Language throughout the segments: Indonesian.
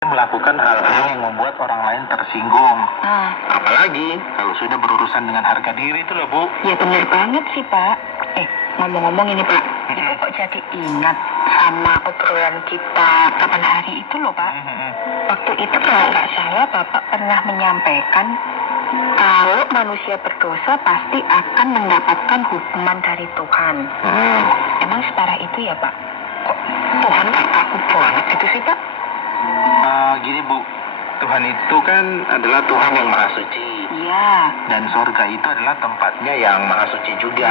melakukan hal-hal yang membuat orang lain tersinggung. Apalagi kalau sudah berurusan dengan harga diri itu loh, Bu. Ya benar banget sih, Pak. Ngomong-ngomong ini, Pak. Ibu kok jadi ingat sama obrolan kita kapan hari itu loh, Pak. Waktu itu kalau nggak salah Bapak pernah menyampaikan kalau manusia berdosa pasti akan mendapatkan hukuman dari Tuhan. Emang separah itu ya, Pak? Kok Tuhan nggak takut banget gitu sih, Pak? Gini, Bu. Tuhan itu kan adalah Tuhan yang maha suci. Iya. Dan sorga itu adalah tempatnya yang maha suci juga.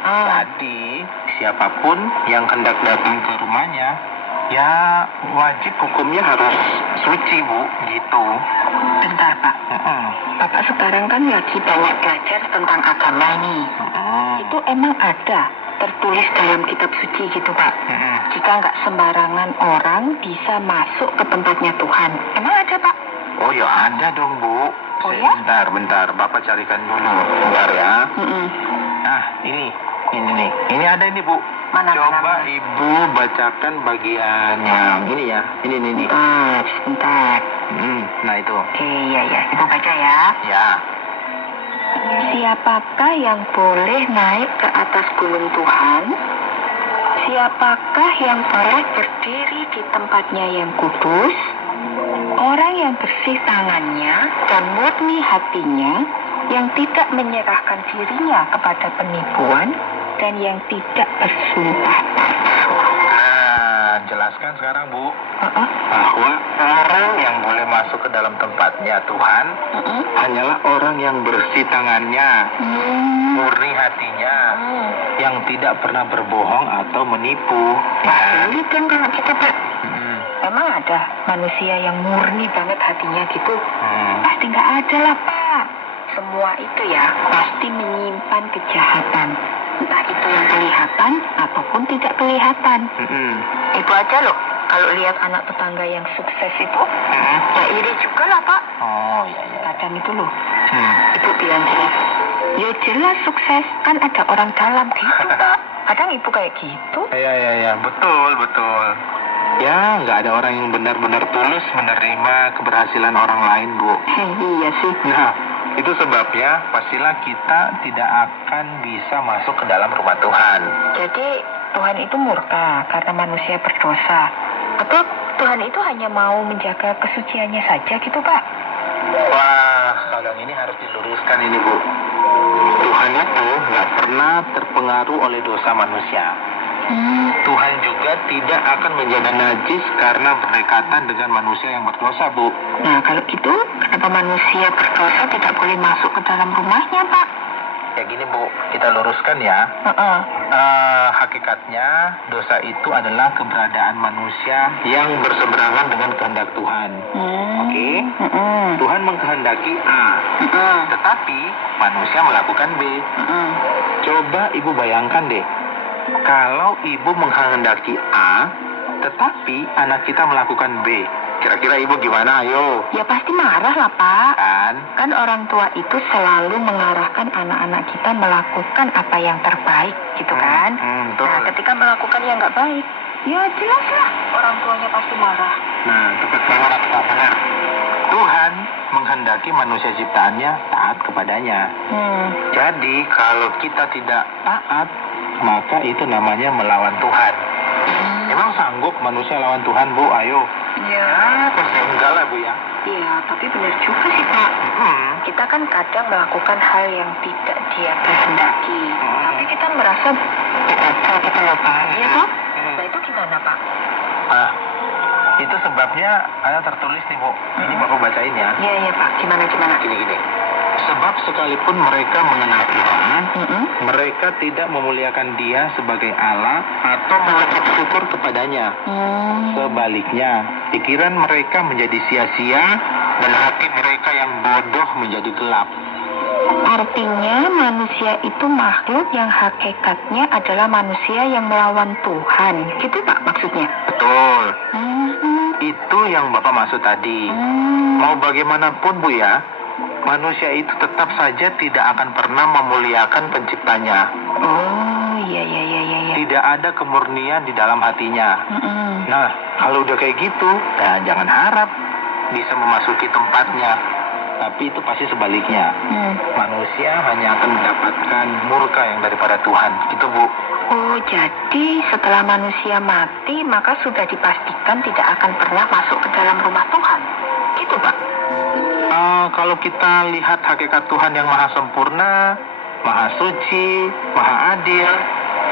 Jadi, siapapun yang hendak datang ke rumahnya, ya wajib hukumnya harus suci, Bu. Gitu. Bentar, Pak. Bapak sekarang kan lagi banyak belajar tentang agama ini. Itu emang ada tertulis dalam kitab suci gitu, Pak. Jika nggak sembarangan orang bisa masuk ke tempatnya Tuhan. Emang ada, Pak? Oh ya ada dong, Bu. Oh ya? Bentar. Bapak carikan dulu. Bentar ya. Nah, ini nih. Ini ada ini, Bu. Mana? Coba Ibu bacakan bagian yang ini ya. Ini. Sebentar. Nah itu. Oke, ya. Ibu baca ya. Ya. Siapakah yang boleh naik ke atas gunung Tuhan? Siapakah yang boleh berdiri di tempatnya yang kudus? Orang yang bersih tangannya dan murni hatinya, yang tidak menyerahkan dirinya kepada penipuan, dan yang tidak bersumpah palsu. Nah, jelaskan sekarang, Bu. Bahwa orang yang boleh masuk ke dalam tempatnya Tuhan hanyalah orang yang bersih tangannya, murni hatinya, yang tidak pernah berbohong atau menipu. Sulit kan kalau kita, Pak? Emang ada manusia yang murni banget hatinya gitu? Pasti nggak ada lah, Pak. Semua itu ya pasti menyimpan kejahatan. Entah itu yang kelihatan ataupun tidak kelihatan. Itu aja loh. Kalau lihat anak tetangga yang sukses itu, ya iri juga lah, Pak. Oh iya. Kadang itu loh. Ibu bilang jelas. Ya jelas sukses. Kan ada orang dalam gitu, Pak. Kadang ibu kayak gitu. Iya. Betul. Ya, nggak ada orang yang benar-benar tulus menerima keberhasilan orang lain, Bu. Iya sih. Nah, itu sebabnya pastilah kita tidak akan bisa masuk ke dalam rumah Tuhan. Jadi Tuhan itu murka karena manusia berdosa. Atau Tuhan itu hanya mau menjaga kesuciannya saja gitu, Pak? Wah, kalau ini harus diluruskan ini, Bu. Tuhan itu nggak pernah terpengaruh oleh dosa manusia. Tuhan juga tidak akan menjadi najis karena berdekatan dengan manusia yang berdosa, Bu. Nah, kalau gitu, kenapa manusia berdosa tidak boleh masuk ke dalam rumahnya, Pak? Ya gini, Bu, kita luruskan ya. Hakikatnya, dosa itu adalah keberadaan manusia yang berseberangan dengan kehendak Tuhan. Oke? Tuhan mengkehendaki A, tetapi manusia melakukan B. Coba Ibu bayangkan deh, kalau Ibu menghendaki A, tetapi anak kita melakukan B. Kira-kira Ibu gimana? Ayo. Ya pasti marah lah, Pak. Kan Orang tua itu selalu mengarahkan anak-anak kita melakukan apa yang terbaik, gitu kan? Betul. Nah, ketika melakukan yang nggak baik, ya jelas lah orang tuanya pasti marah. Nah, tepat banget atau nggak benar? Tuhan menghendaki manusia ciptaannya taat kepadanya. Jadi kalau kita tidak taat, maka itu namanya melawan Tuhan. Emang sanggup manusia lawan Tuhan, Bu? Ayo. Ya. Pasti enggak lah, Bu ya. Iya, tapi benar juga sih, Pak. Kita kan kadang melakukan hal yang tidak dia kehendaki. Tapi kita merasa betul kita lupa, ya toh? Nah itu gimana, Pak? Itu sebabnya ada tertulis nih, Bu. Ini Bapak bacain ya. Iya, Pak. Gimana? Gini. Sebab sekalipun mereka mengenal Tuhan, mereka tidak memuliakan Dia sebagai Allah atau mengucap syukur kepadanya. Sebaliknya, pikiran mereka menjadi sia-sia dan hati mereka yang bodoh menjadi gelap. Artinya manusia itu makhluk yang hakikatnya adalah manusia yang melawan Tuhan. Gitu, Pak, maksudnya? Betul. Itu yang Bapak maksud tadi. Mau bagaimanapun, Bu ya, manusia itu tetap saja tidak akan pernah memuliakan penciptanya. Oh, iya. tidak ada kemurnian di dalam hatinya. Nah, kalau udah kayak gitu, ya jangan harap bisa memasuki tempatnya. Tapi itu pasti sebaliknya. Manusia hanya akan mendapatkan murka yang daripada Tuhan. Itu, Bu. Oh, jadi setelah manusia mati, maka sudah dipastikan tidak akan pernah masuk ke dalam rumah Tuhan. Gitu, Pak. Kalau kita lihat hakikat Tuhan yang maha sempurna, maha suci, maha adil,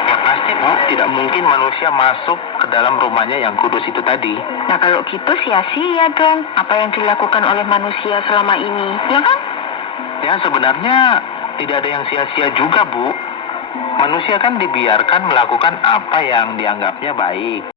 ya pasti, Bu, tidak mungkin manusia masuk ke dalam rumahnya yang kudus itu tadi. Nah, kalau gitu sia-sia dong apa yang dilakukan oleh manusia selama ini, ya kan? Ya, sebenarnya tidak ada yang sia-sia juga, Bu. Manusia kan dibiarkan melakukan apa yang dianggapnya baik.